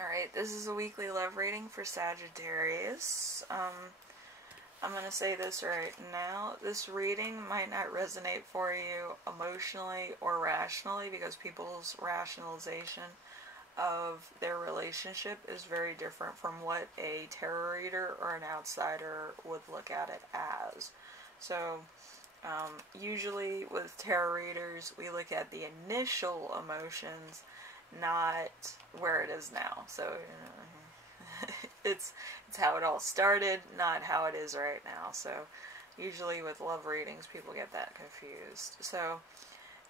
Alright, this is a weekly love reading for Sagittarius. I'm going to say this right now. This reading might not resonate for you emotionally or rationally because people's rationalization of their relationship is very different from what a tarot reader or an outsider would look at it as. So, usually with tarot readers, we look at the initial emotions, not where it is now. So, it's how it all started, not how it is right now. So, usually with love readings, people get that confused. So,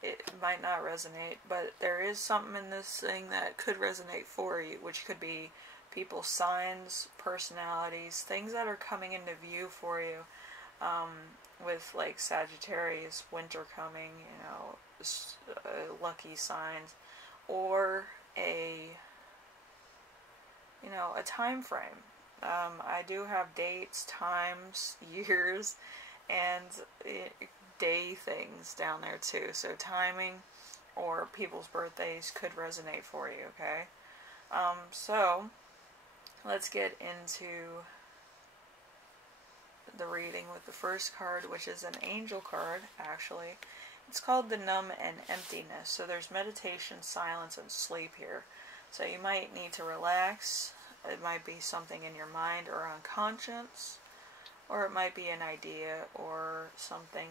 it might not resonate, but there is something in this thing that could resonate for you, which could be people's signs, personalities, things that are coming into view for you. With like Sagittarius, winter coming, you know, lucky signs, or a time frame. I do have dates, times, years, and day things down there too. So timing or people's birthdays could resonate for you, okay? So let's get into the reading with the first card, which is an angel card, actually. It's called the numb and emptiness. So there's meditation, silence, and sleep here. So you might need to relax. It might be something in your mind or unconscious, or it might be an idea or something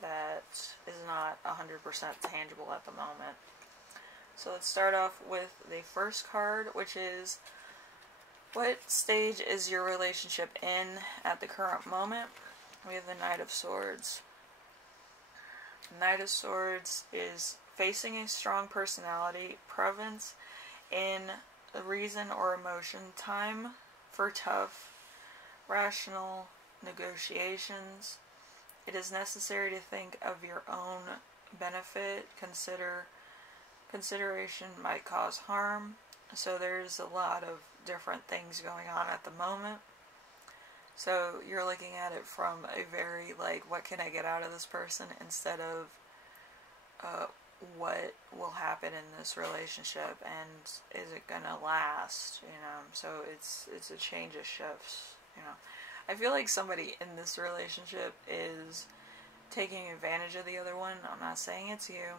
that is not 100% tangible at the moment. So let's start off with the first card, which is, what stage is your relationship in at the current moment? We have the Knight of Swords. The Knight of Swords is facing a strong personality, prevalence in reason or emotion, time for tough, rational negotiations. It is necessary to think of your own benefit. Consideration might cause harm. So there's a lot of different things going on at the moment. So you're looking at it from a very, like, what can I get out of this person, instead of what will happen in this relationship, and is it gonna last, you know? So it's a change of shifts, you know. I feel like somebody in this relationship is taking advantage of the other one. I'm not saying it's you.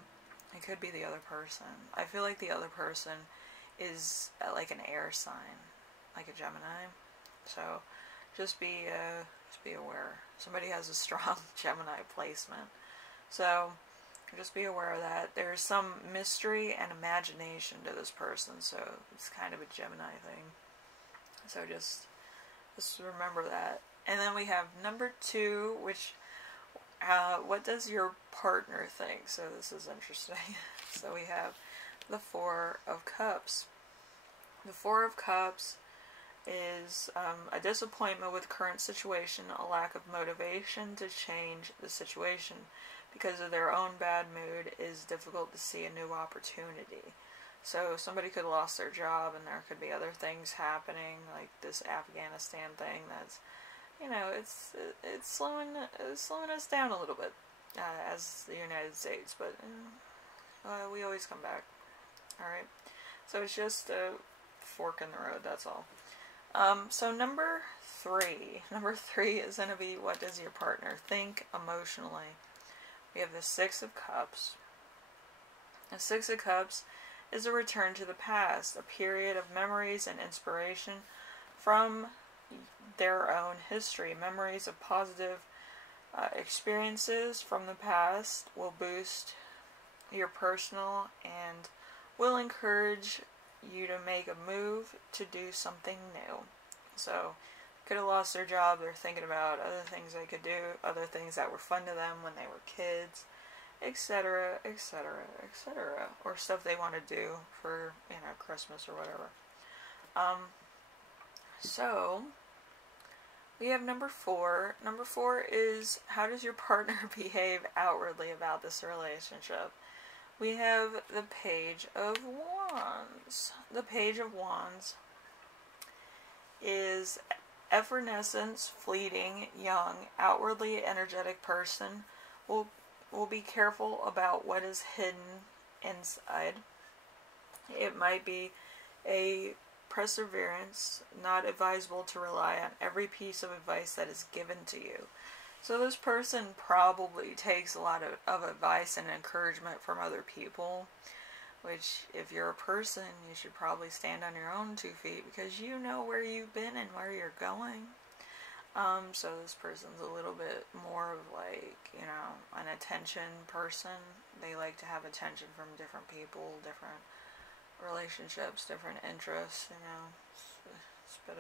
It could be the other person. I feel like the other person is like an air sign, like a Gemini. So just be aware. Somebody has a strong Gemini placement. So just be aware of that. There's some mystery and imagination to this person. So it's kind of a Gemini thing. So just remember that. And then we have number 2, which, what does your partner think? So this is interesting. So we have the 4 of Cups. The 4 of Cups is a disappointment with current situation, a lack of motivation to change the situation. Because of their own bad mood, it is difficult to see a new opportunity. So somebody could have lost their job, and there could be other things happening, like this Afghanistan thing that's, you know, it's slowing us down a little bit as the United States, but we always come back. Alright, so it's just a fork in the road, that's all. So number 3 is going to be, what does your partner think emotionally? We have the 6 of Cups. The 6 of Cups is a return to the past, a period of memories and inspiration from their own history. Memories of positive experiences from the past will boost your personal and will encourage you to make a move to do something new. So, could have lost their job, they're thinking about other things they could do, other things that were fun to them when they were kids, etc., etc., etc., or stuff they want to do for, you know, Christmas or whatever. So we have number 4. Number 4 is, how does your partner behave outwardly about this relationship? We have the Page of Wands. The Page of Wands is effervescence, fleeting, young, outwardly energetic person. Will be careful about what is hidden inside. It might be a perseverance, not advisable to rely on every piece of advice that is given to you. So this person probably takes a lot of advice and encouragement from other people, which if you're a person, you should probably stand on your own 2 feet because you know where you've been and where you're going. So this person's a little bit more of like, you know, an attention person. They like to have attention from different people, different relationships, different interests, you know. It's a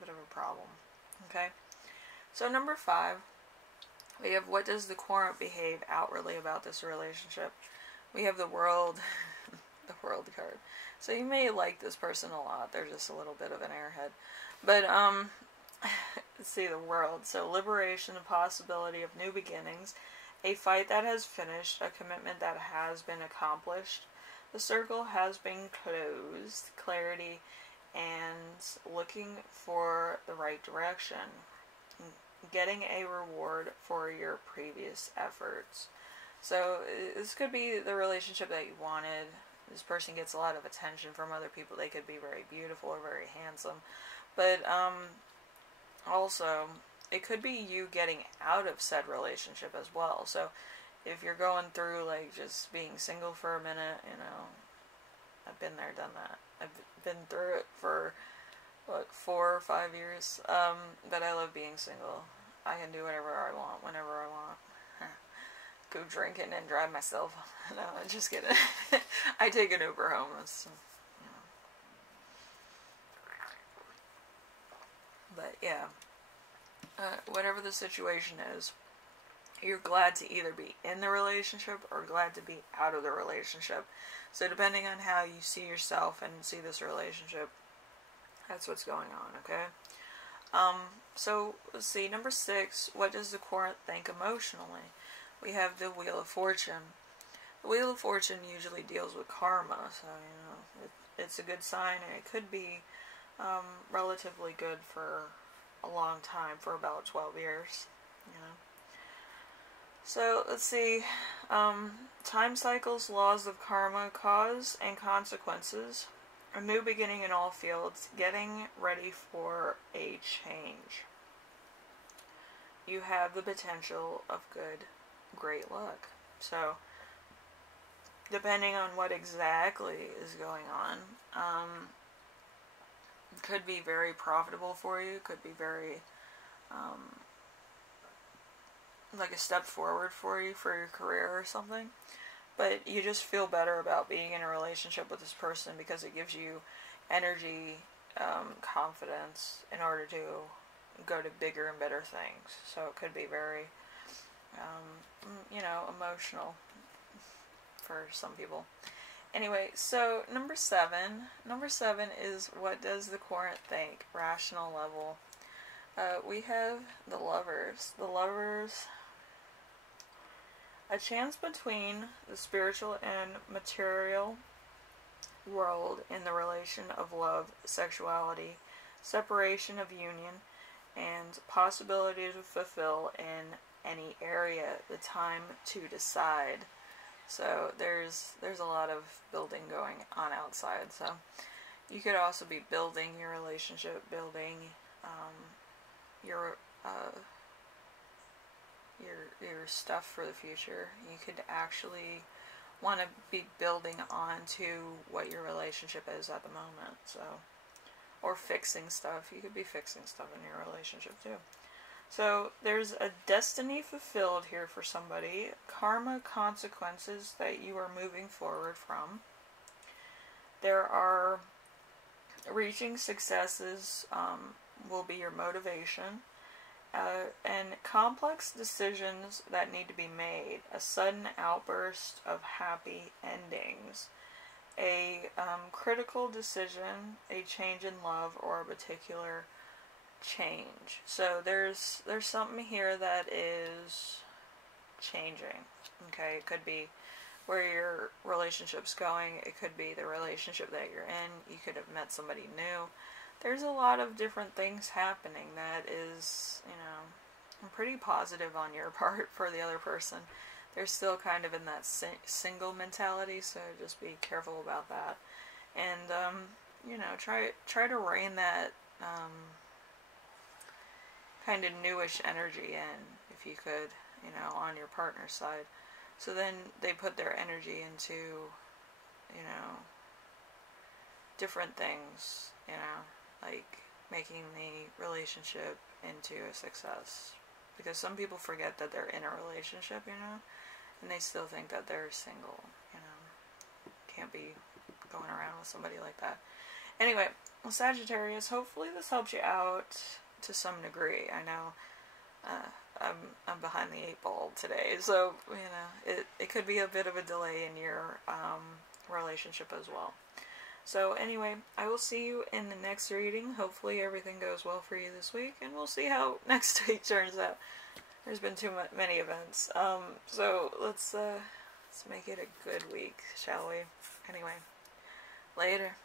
bit of a problem. Okay? So number 5, we have what does the Querent behave outwardly about this relationship? We have the World, the World card. So you may like this person a lot. They're just a little bit of an airhead. But, let's see, the World. So liberation, a possibility of new beginnings, a fight that has finished, a commitment that has been accomplished. The circle has been closed, clarity, and looking for the right direction. Getting a reward for your previous efforts. So this could be the relationship that you wanted. This person gets a lot of attention from other people. They could be very beautiful or very handsome. But also, it could be you getting out of said relationship as well. So if you're going through like just being single for a minute, you know, I've been there, done that. I've been through it for what, 4 or 5 years, but I love being single. I can do whatever I want, whenever I want. Go drinking and drive myself. No, I'm just kidding. I take an Uber home. It's, you know. But yeah, whatever the situation is, you're glad to either be in the relationship or glad to be out of the relationship. So depending on how you see yourself and see this relationship, that's what's going on, okay? So, let's see, number 6, what does the Querent think emotionally? We have the Wheel of Fortune. The Wheel of Fortune usually deals with karma, so, you know, it's a good sign, and it could be relatively good for a long time, for about 12 years, you know. So, let's see, time cycles, laws of karma, cause and consequences. A new beginning in all fields, getting ready for a change. You have the potential of great luck. So, depending on what exactly is going on, could be very profitable for you, could be very, like a step forward for you for your career or something. But you just feel better about being in a relationship with this person because it gives you energy, confidence in order to go to bigger and better things. So it could be very, you know, emotional for some people. Anyway, so number 7 is what does the Querent think? Rational level. We have the Lovers. The Lovers, a chance between the spiritual and material world in the relation of love, sexuality, separation of union, and possibility to fulfill in any area, the time to decide. So there's a lot of building going on outside. So you could also be building your relationship, building your stuff for the future. You could actually want to be building on to what your relationship is at the moment. So, or fixing stuff. You could be fixing stuff in your relationship too. So there's a destiny fulfilled here for somebody. Karma consequences that you are moving forward from. There are reaching successes will be your motivation. And complex decisions that need to be made. A sudden outburst of happy endings. A critical decision, a change in love, or a particular change. So there's something here that is changing. Okay, it could be where your relationship's going. It could be the relationship that you're in. You could have met somebody new. There's a lot of different things happening that is, you know, pretty positive on your part for the other person. They're still kind of in that single mentality, so just be careful about that. And you know, try to rein that kind of newish energy in, if you could, you know, on your partner's side. So then they put their energy into, you know, different things, you know, like making the relationship into a success. Because some people forget that they're in a relationship, you know, and they still think that they're single, you know. Can't be going around with somebody like that. Anyway, well, Sagittarius, hopefully this helps you out to some degree. I know I'm behind the 8 ball today, so, you know, it could be a bit of a delay in your relationship as well. So anyway, I will see you in the next reading. Hopefully everything goes well for you this week, and we'll see how next week turns out. There's been too many events. So let's make it a good week, shall we? Anyway, later.